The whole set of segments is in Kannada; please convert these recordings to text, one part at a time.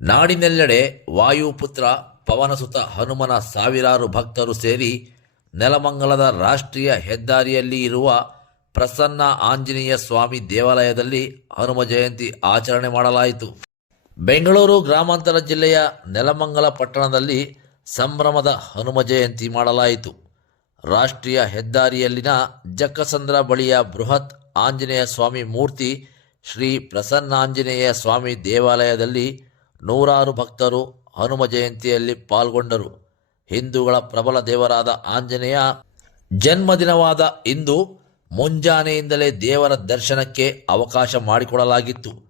ನಾಡಿನೆಲ್ಲೆಡೆ ವಾಯುಪುತ್ರ ಪವನಸುತ ಹನುಮನ ಸಾವಿರಾರು ಭಕ್ತರು ಸೇರಿ ನೆಲಮಂಗಲದ ರಾಷ್ಟ್ರೀಯ ಹೆದ್ದಾರಿಯಲ್ಲಿ ಇರುವ ಪ್ರಸನ್ನ ಆಂಜನೇಯ ಸ್ವಾಮಿ ದೇವಾಲಯದಲ್ಲಿ ಹನುಮ ಜಯಂತಿ ಆಚರಣೆ ಮಾಡಲಾಯಿತು. ಬೆಂಗಳೂರು ಗ್ರಾಮಾಂತರ ಜಿಲ್ಲೆಯ ನೆಲಮಂಗಲ ಪಟ್ಟಣದಲ್ಲಿ ಸಂಭ್ರಮದ ಹನುಮ ಜಯಂತಿ ಮಾಡಲಾಯಿತು. ರಾಷ್ಟ್ರೀಯ ಹೆದ್ದಾರಿಯಲ್ಲಿನ ಜಕ್ಕಸಂದ್ರ ಬಳಿಯ ಬೃಹತ್ ಆಂಜನೇಯ ಸ್ವಾಮಿ ಮೂರ್ತಿ ಶ್ರೀ ಪ್ರಸನ್ನಾಂಜನೇಯ ಸ್ವಾಮಿ ದೇವಾಲಯದಲ್ಲಿ ನೂರಾರು ಭಕ್ತರು ಹನುಮ ಜಯಂತಿಯಲ್ಲಿ ಪಾಲ್ಗೊಂಡರು. ಹಿಂದೂಗಳ ಪ್ರಬಲ ದೇವರಾದ ಆಂಜನೇಯ ಜನ್ಮದಿನವಾದ ಇಂದು ಮುಂಜಾನೆಯಿಂದಲೇ ದೇವರ ದರ್ಶನಕ್ಕೆ ಅವಕಾಶ ಮಾಡಿಕೊಡಲಾಗಿತ್ತು.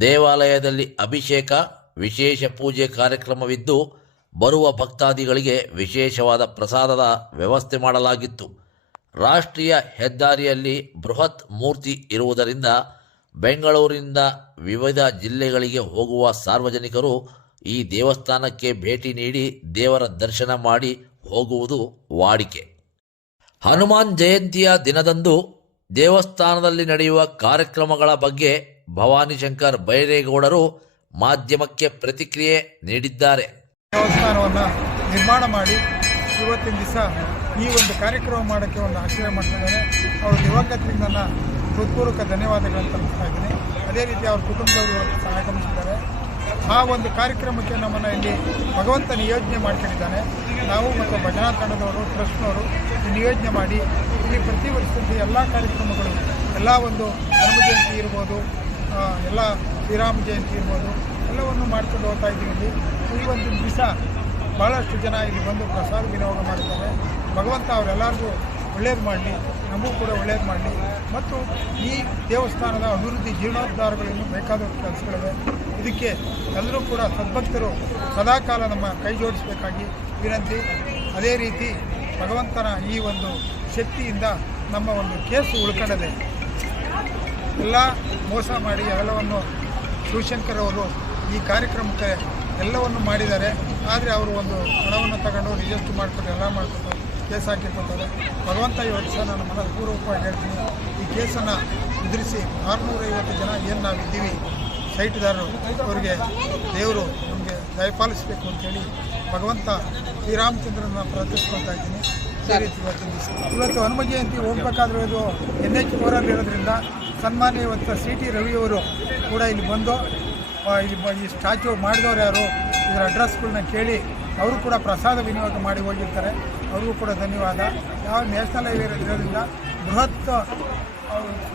ದೇವಾಲಯದಲ್ಲಿ ಅಭಿಷೇಕ, ವಿಶೇಷ ಪೂಜೆ ಕಾರ್ಯಕ್ರಮವಿದ್ದು ಬರುವ ಭಕ್ತಾದಿಗಳಿಗೆ ವಿಶೇಷವಾದ ಪ್ರಸಾದದ ವ್ಯವಸ್ಥೆ ಮಾಡಲಾಗಿತ್ತು. ರಾಷ್ಟ್ರೀಯ ಹೆದ್ದಾರಿಯಲ್ಲಿ ಬೃಹತ್ ಮೂರ್ತಿ ಇರುವುದರಿಂದ ಬೆಂಗಳೂರಿನಿಂದ ವಿವಿಧ ಜಿಲ್ಲೆಗಳಿಗೆ ಹೋಗುವ ಸಾರ್ವಜನಿಕರು ಈ ದೇವಸ್ಥಾನಕ್ಕೆ ಭೇಟಿ ನೀಡಿ ದೇವರ ದರ್ಶನ ಮಾಡಿ ಹೋಗುವುದು ವಾಡಿಕೆ. ಹನುಮಾನ್ ಜಯಂತಿಯ ದಿನದಂದು ದೇವಸ್ಥಾನದಲ್ಲಿ ನಡೆಯುವ ಕಾರ್ಯಕ್ರಮಗಳ ಬಗ್ಗೆ ಭವಾನಿ ಶಂಕರ್ ಬೈರೇಗೌಡರು ಮಾಧ್ಯಮಕ್ಕೆ ಪ್ರತಿಕ್ರಿಯೆ ನೀಡಿದ್ದಾರೆ. ದೇವಸ್ಥಾನವನ್ನು ನಿರ್ಮಾಣ ಮಾಡಿ ಇವತ್ತಿನ ದಿವಸ ಈ ಒಂದು ಕಾರ್ಯಕ್ರಮ ಮಾಡೋಕ್ಕೆ ಒಂದು ಆಶ್ರಯ ಮಾಡ್ತಿದ್ದಾರೆ. ಅವರು ದಿವಂಗತರಿಗೆ ನನ್ನ ಹೃತ್ಪೂರ್ವಕ ಧನ್ಯವಾದಗಳನ್ನು ತಲುಪಿಸ್ತಾ ಇದ್ದೀನಿ. ಅದೇ ರೀತಿ ಅವ್ರ ಕುಟುಂಬದವರು ಆಗಮಿಸಿದ್ದಾರೆ ಆ ಒಂದು ಕಾರ್ಯಕ್ರಮಕ್ಕೆ ನಮ್ಮನ್ನು ಇಲ್ಲಿ ಭಗವಂತ ನಿಯೋಜನೆ ಮಾಡ್ಕೊಂಡಿದ್ದಾನೆ. ನಾವು ಮತ್ತು ಭಜನಾ ತಂಡದವರು ಟ್ರಸ್ಟ್ನವರು ನಿಯೋಜನೆ ಮಾಡಿ ಇಲ್ಲಿ ಪ್ರತಿ ವರ್ಷದಲ್ಲಿ ಎಲ್ಲ ಕಾರ್ಯಕ್ರಮಗಳು, ಎಲ್ಲ ಒಂದು ಹನುಮ ಜಯಂತಿ ಇರ್ಬೋದು ಎಲ್ಲ ಶ್ರೀರಾಮ ಜಯಂತಿ ಇರ್ಬೋದು, ಎಲ್ಲವನ್ನು ಮಾಡ್ಕೊಂಡು ಹೋಗ್ತಾ ಇದ್ದೀವಿ ಇಲ್ಲಿ. ಈ ಒಂದು ದಿವಸ ಭಾಳಷ್ಟು ಜನ ಇಲ್ಲಿ ಬಂದು ಪ್ರಸಾದ ವಿನಿಯೋಗ ಮಾಡಿದ್ದಾರೆ ಭಗವಂತ ಅವರೆಲ್ಲರಿಗೂ ಒಳ್ಳೇದು ಮಾಡಲಿ, ನಮಗೂ ಕೂಡ ಒಳ್ಳೇದು ಮಾಡಲಿ. ಮತ್ತು ಈ ದೇವಸ್ಥಾನದ ಅಭಿವೃದ್ಧಿ ಜೀರ್ಣೋದ್ಧಾರಗಳನ್ನು ಬೇಕಾದ ಕೆಲಸಗಳಿವೆ. ಇದಕ್ಕೆ ಎಲ್ಲರೂ ಕೂಡ ಸದ್ಭಕ್ತರು ಸದಾಕಾಲ ನಮ್ಮ ಕೈ ಜೋಡಿಸಬೇಕಾಗಿ ವಿನಂತಿ. ಅದೇ ರೀತಿ ಭಗವಂತನ ಈ ಒಂದು ಶಕ್ತಿಯಿಂದ ನಮ್ಮ ಒಂದು ಕೇಸು ಉಳ್ಕೊಂಡದೆ. ಎಲ್ಲ ಮೋಸ ಮಾಡಿ ಎಲ್ಲವನ್ನು ಶಿವಶಂಕರ್ ಅವರು ಈ ಕಾರ್ಯಕ್ರಮಕ್ಕೆ ಎಲ್ಲವನ್ನು ಮಾಡಿದ್ದಾರೆ. ಆದರೆ ಅವರು ಒಂದು ಹಣವನ್ನು ತಗೊಂಡು ರಿಜಿಸ್ಟರ್ ಮಾಡಿಕೊಂಡು ಎಲ್ಲ ಮಾಡಿಕೊಂಡು ಕೇಸ್ ಹಾಕಿರ್ತಾರೆ ಭಗವಂತ ಇವತ್ತು ಸಹ ನಾನು ಮನಃಪೂರ್ವಕವಾಗಿ ಹೇಳ್ತೀನಿ, ಈ ಕೇಸನ್ನು ಎದುರಿಸಿ ಆರುನೂರೈವತ್ತು ಜನ ಏನು ನಾವು ಇದ್ದೀವಿ ಸೈಟ್ದಾರರು, ಅವರಿಗೆ ದೇವರು ನಮಗೆ ದಯಪಾಲಿಸಬೇಕು ಅಂತೇಳಿ ಭಗವಂತ ಶ್ರೀರಾಮಚಂದ್ರನ ಪ್ರಾರ್ಥಿಸ್ಕೊಳ್ತಾ ಇದ್ದೀನಿ. ಇವತ್ತು ಹನುಮ ಜಯಂತಿ ಹೋಗ್ಬೇಕಾದ್ರೆ ಇದು ಎನ್ ಎಚ್ ಫೋರಲ್ಲಿ ಇರೋದ್ರಿಂದ ಸನ್ಮಾನ್ಯ ಇವತ್ತು ಸಿ ಟಿ ರವಿಯವರು ಕೂಡ ಇಲ್ಲಿ ಬಂದು ಇಲ್ಲಿ ಈ ಸ್ಟ್ಯಾಚು ಮಾಡಿದವರು ಯಾರು, ಇದರ ಅಡ್ರೆಸ್ಗಳನ್ನ ಕೇಳಿ ಅವರು ಕೂಡ ಪ್ರಸಾದ ವಿನಿಯೋಗ ಮಾಡಿ ಹೋಗಿರ್ತಾರೆ. ಅವ್ರಿಗೂ ಕೂಡ ಧನ್ಯವಾದ. ಯಾವ ನ್ಯಾಷನಲ್ ಹೈವೇ ಇರೋದ್ರಿಂದ ಬೃಹತ್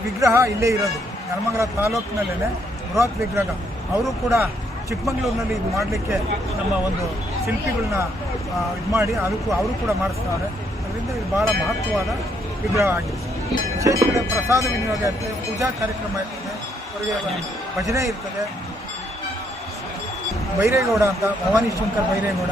ವಿಗ್ರಹ ಇಲ್ಲೇ ಇರೋದು. ಧರ್ಮಗರ ತಾಲೂಕಿನಲ್ಲೇ ಬೃಹತ್ ವಿಗ್ರಹ. ಅವರು ಕೂಡ ಚಿಕ್ಕಮಗಳೂರಿನಲ್ಲಿ ಇದು ಮಾಡಲಿಕ್ಕೆ ನಮ್ಮ ಒಂದು ಶಿಲ್ಪಿಗಳನ್ನ ಇದು ಮಾಡಿ ಅದಕ್ಕೂ ಅವರು ಕೂಡ ಮಾಡಿಸ್ತಾರೆ. ಅದರಿಂದ ಇದು ಭಾಳ ಮಹತ್ವವಾದ ವಿಗ್ರಹ ಆಗಿದೆ. ವಿಶೇಷ ಪ್ರಸಾದ ವಿನಿಯೋಗ ಇರ್ತದೆ, ಪೂಜಾ ಕಾರ್ಯಕ್ರಮ ಇರ್ತದೆ, ಅವರಿಗೆ ಭಜನೆ ಇರ್ತದೆ. ಬೈರೇಗೌಡ ಅಂತ, ಭವಾನಿ ಶಂಕರ್ ಬೈರೇಗೌಡ.